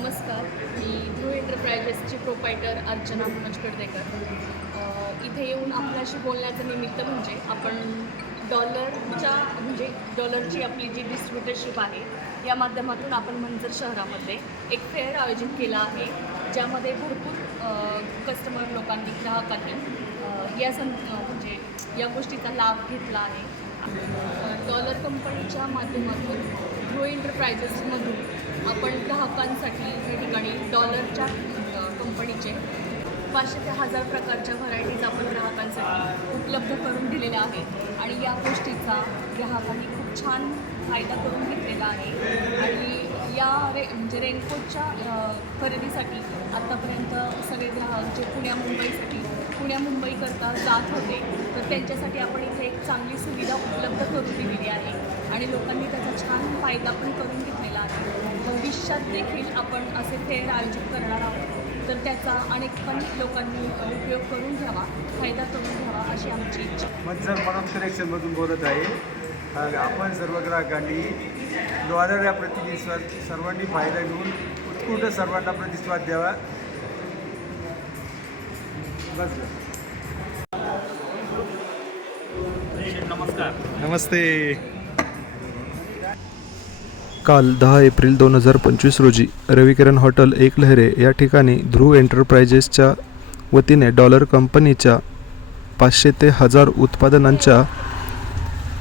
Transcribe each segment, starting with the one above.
नमस्कार मी ध्रुव एंटरप्राइजेसची प्रोपायटर अर्चना मनोज कडदेकर. इथे येऊन आपल्याशी बोलण्याचं निमित्त म्हणजे आपण डॉलरच्या म्हणजे डॉलरची आपली जी डिस्ट्रीब्युटरशिप आहे या माध्यमातून आपण मंजर शहरामध्ये एक फेअर आयोजित केला आहे ज्यामध्ये भरपूर कस्टमर लोकांनी ग्राहकांनी या सं म्हणजे या गोष्टीचा लाभ घेतला आहे. डॉलर कंपनीच्या माध्यमातून ग्रो एंटरप्राइजेसमधून आपण ग्राहकांसाठी या ठिकाणी डॉलरच्या कंपनीचे पाचशे ते हजार प्रकारच्या व्हरायटीज आपण ग्राहकांसाठी उपलब्ध करून दिलेल्या आहेत. आणि या गोष्टीचा ग्राहकांनी खूप छान फायदा करून घेतलेला आहे. आणि या रे म्हणजे रेनकोटच्या खरेदीसाठी आत्तापर्यंत सगळे ग्राहक जे पुण्या मुंबईसाठी पुण्या मुंबईकरता जात होते तर त्यांच्यासाठी आपण इथे एक चांगली सुविधा उपलब्ध करून दिलेली आहे. आणि लोकांनी त्याचा छान फायदा पण करून घेतलेला आहे. भविष्यात देखील आपण असे फेअर आयोजित करणार आहोत. तर त्याचा अनेक पण लोकांनी उपयोग करून घ्यावा फायदा करून घ्यावा अशी आमची इच्छा. मंचर मनोज कलेक्शनमधून बोलत आहे आपण सर्व ग्राहकांनी डॉलर या प्रतिनिधित्वात सर्वांनी फायदा घेऊन उत्स्फूर्त सर्वांना प्रतिस्वाद द्यावा. बस नमस्कार. नमस्ते. काल दहा एप्रिल दोन हजार पंचवीस रोजी रविकिरण हॉटेल एक लहरे या ठिकाणी ध्रुव एंटरप्राइजेसच्या वतीने डॉलर कंपनीच्या पाचशे ते हजार उत्पादनांच्या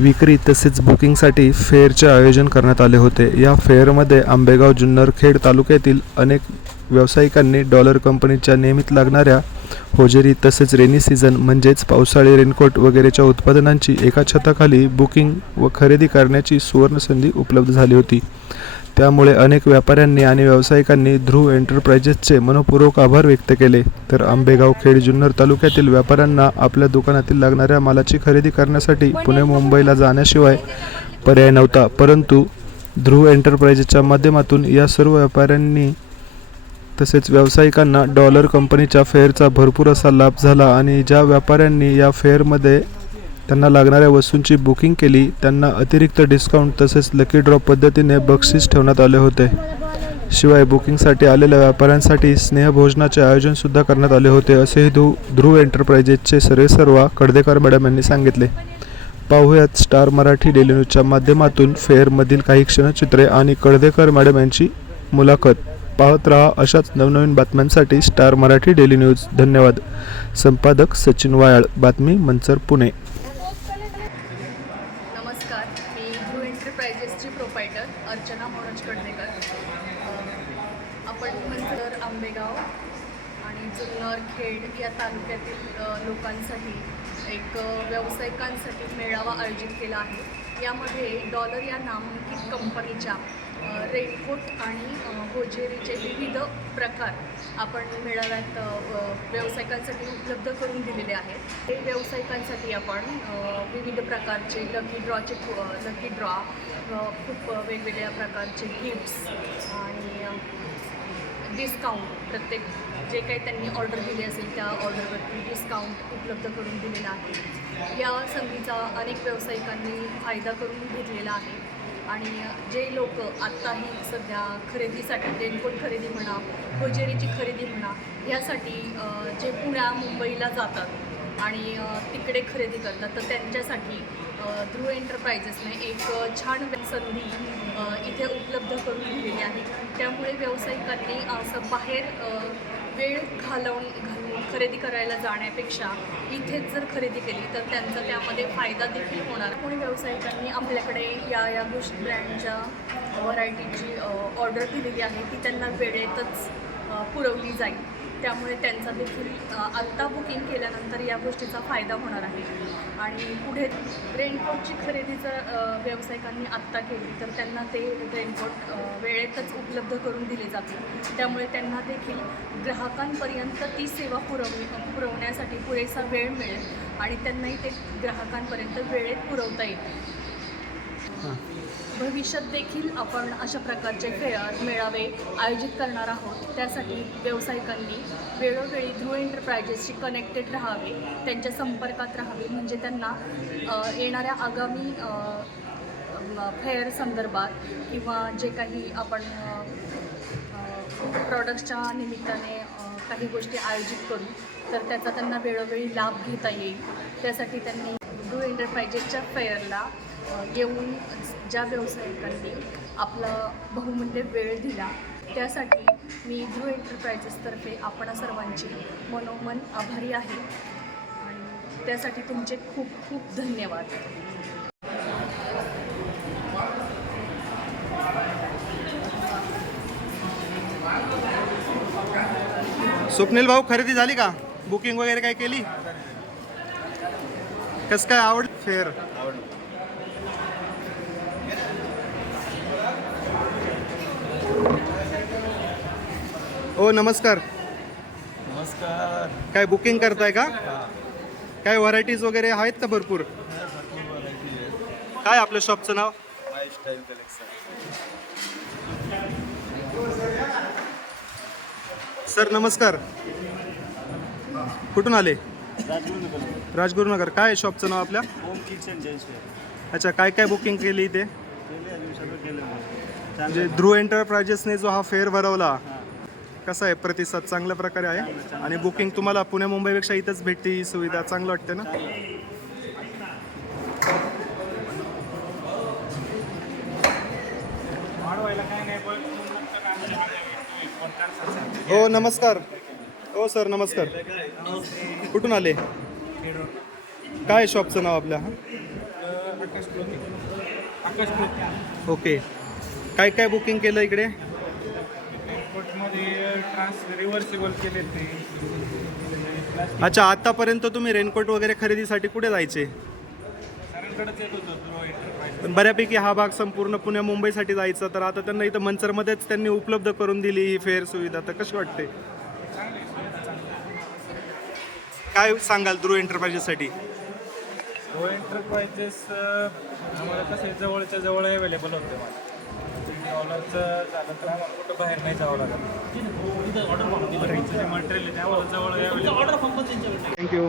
विक्री तसेच बुकिंगसाठी फेअरचे आयोजन करण्यात आले होते. या फेअरमध्ये आंबेगाव जुन्नर खेड तालुक्यातील अनेक व्यावसायिकांनी डॉलर कंपनीच्या नियमित लागणाऱ्या होजेरी तसेच रेनी सीझन म्हणजेच पावसाळी रेनकोट वगैरेच्या उत्पादनांची एका छताखाली बुकिंग व खरेदी करण्याची सुवर्णसंधी उपलब्ध झाली होती. त्यामुळे अनेक व्यापाऱ्यांनी आणि व्यावसायिकांनी ध्रुव एंटरप्राइजेसचे मनपूर्वक आभार व्यक्त केले. तर आंबेगाव खेड जुन्नर तालुक्यातील व्यापाऱ्यांना आपल्या दुकानातील लागणाऱ्या मालाची खरेदी करण्यासाठी पुणे मुंबईला जाण्याशिवाय पर्याय नव्हता. परंतु ध्रुव एंटरप्राइजेसच्या माध्यमातून या सर्व व्यापाऱ्यांनी तसेच व्यावसायिकांना डॉलर कंपनीच्या फेअरचा भरपूर असा लाभ झाला आणि ज्या व्यापाऱ्यांनी या फेअरमध्ये त्यांना लागणाऱ्या वस्तूंची बुकिंग केली त्यांना अतिरिक्त डिस्काउंट तसेच लकी ड्रॉप पद्धतीने बक्षीस ठेवण्यात आले होते. शिवाय बुकिंगसाठी आलेल्या व्यापाऱ्यांसाठी स्नेहभोजनाचे आयोजनसुद्धा करण्यात आले होते असेही ध्रुव ध्रुव एंटरप्राइजेसचे सर्वेसर्वा कडदेकर मॅडम यांनी सांगितले. पाहूयात स्टार मराठी डेली न्यूजच्या माध्यमातून फेअरमधील काही क्षणचित्रे आणि कडदेकर मॅडम यांची मुलाखत. पाहत रहा अशाच नवनवीन बातम्यांसाठी स्टार मराठी डेली न्यूज. धन्यवाद. संपादक सचिन वायाळ. बातमी मंचर पुणे नमस्कार मी ध्रुव एंटरप्राइजेसची प्रोपायटर अर्चना मनोज कडनेकर अ, आपण मंचर आंबेगाव आणि जुन्नर खेड या तालुक्यातील लोकांसाठी एक व्यावसायिकांसाठी मेळावा आयोजित केला आहे. यामध्ये डॉलर या नामांकित कंपनीच्या रेनकोट आणि होजेरीचे विविध प्रकार आपण मेळाव्यात व- व्यावसायिकांसाठी उपलब्ध करून दिलेले आहेत. ते व्यावसायिकांसाठी आपण विविध प्रकारचे लकी ड्रॉचे लकी ड्रॉ खूप वेगवेगळ्या प्रकारचे गिफ्ट्स आणि डिस्काउंट प्रत्येक जे काही त्यांनी ऑर्डर दिली असेल त्या ऑर्डरवरती डिस्काउंट उपलब्ध करून दिलेला आहे. या संधीचा अनेक व्यावसायिकांनी फायदा करून घेतलेला आहे. आणि जे लोक आत्ताही सध्या खरेदीसाठी रेनकोट खरेदी म्हणा होजेरीची खरेदी म्हणा ह्यासाठी जे पुण्या मुंबईला जातात आणि तिकडे खरेदी करतात. तर त्यांच्यासाठी ध्रुव एंटरप्राइजेसने एक छान संधी इथे उपलब्ध करून दिलेली आहे. त्यामुळे व्यावसायिकांनी असं बाहेर वेळ घालवून घालून खरेदी करायला जाण्यापेक्षा इथेच जर खरेदी केली तर त्यांचा त्यामध्ये फायदा देखील होणार. कोणी व्यावसायिकांनी आपल्याकडे या या गोष्टी ब्रँडच्या व्हरायटीची ऑर्डर दिलेली आहे ती त्यांना वेळेतच पुरवली जाईल. त्यामुळे त्यांचा देखील आत्ता बुकिंग केल्यानंतर या गोष्टीचा फायदा होणार आहे. आणि पुढे रेनकोटची खरेदी जर व्यावसायिकांनी आत्ता केली तर त्यांना ते रेनकोट वेळेतच उपलब्ध करून दिले जातील. त्यामुळे त्यांना देखील ग्राहकांपर्यंत ती सेवा पुरव पुरवण्यासाठी पुरेसा वेळ मिळेल आणि त्यांनाही ते ग्राहकांपर्यंत वेळेत पुरवता येईल. भविष्यात देखील आपण अशा प्रकारचे फेअर मेळावे आयोजित करणार आहोत. त्यासाठी व्यावसायिकांनी वेळोवेळी ध्रुव एंटरप्राइजेसशी कनेक्टेड राहावे त्यांच्या संपर्कात राहावे म्हणजे त्यांना येणाऱ्या आगामी फेअर संदर्भात किंवा जे काही आपण प्रॉडक्ट्सच्या निमित्ताने काही गोष्टी आयोजित करू तर त्याचा त्यांना वेळोवेळी लाभ घेता येईल. त्यासाठी त्यांनी ब्लू एंटरप्राइजेसच्या फेअरला येऊन ज्या व्यावसायिकांनी आपला बहुमूल्य वेळ दिला त्यासाठी मी ब्लू एंटरप्राइजेसतर्फे आपणा सर्वांची मनोमन आभारी आहे. आणि त्यासाठी तुमचे खूप खूप धन्यवाद. स्वप्नील भाऊ खरेदी झाली का? बुकिंग वगैरे काय केली? कसं काय आवड? फेअर. नमस्कार. नमस्कार. काय बुकिंग करताय का? काय व्हरायटीज वगैरे आहेत का भरपूर? काय आपल्या शॉपचं नाव? सर नमस्कार. कुठून आले? राजगुरुनगर. काय आहे शॉपचं नाव आपल्या? होम किचन जयश्वर अच्छा काय काय बुकिंग केली इथे? म्हणजे ध्रुव एंटरप्राइजेसने जो हा फेअर भरवला कसा आहे? प्रतिसाद चांगल्या प्रकारे आहे. आणि बुकिंग तुम्हाला पुणे मुंबईपेक्षा इथंच भेटते ही सुविधा. चांगलं वाटते ना? हो नमस्कार. हो सर नमस्कार. कुठून आले? काय शॉपचं नाव आपल्या? ओके. काय काय बुकिंग केलं इकडे? मध्ये ट्रान्स रिव्हर्सिबल केले ते. अच्छा आतापर्यंत तुम्ही रेनकोट वगैरे खरेदीसाठी कुठे जायचे? सरांकडेच येत होतो ध्रुव एंटरप्राइज पण बऱ्यापैकी हा भाग संपूर्ण पुण्या मुंबईसाठी जायचा तर आता त्यांना इथं मंचरमध्येच त्यांनी उपलब्ध करून दिली ही फेअर सुविधा तर कशी वाटते? काय सांगाल ध्रुव एंटरप्राइजेससाठी ध्रुव एंटरप्राइजेस आम्हाला कसं आहे, जवळच्या जवळ अवेलेबल होते मला. डॉलरचं झालं तर आम्हाला कुठं बाहेर नाही जावं लागत. ऑर्डर जे मटेरियल आहे ते आम्हाला जवळ अवेलेबल थँक्यू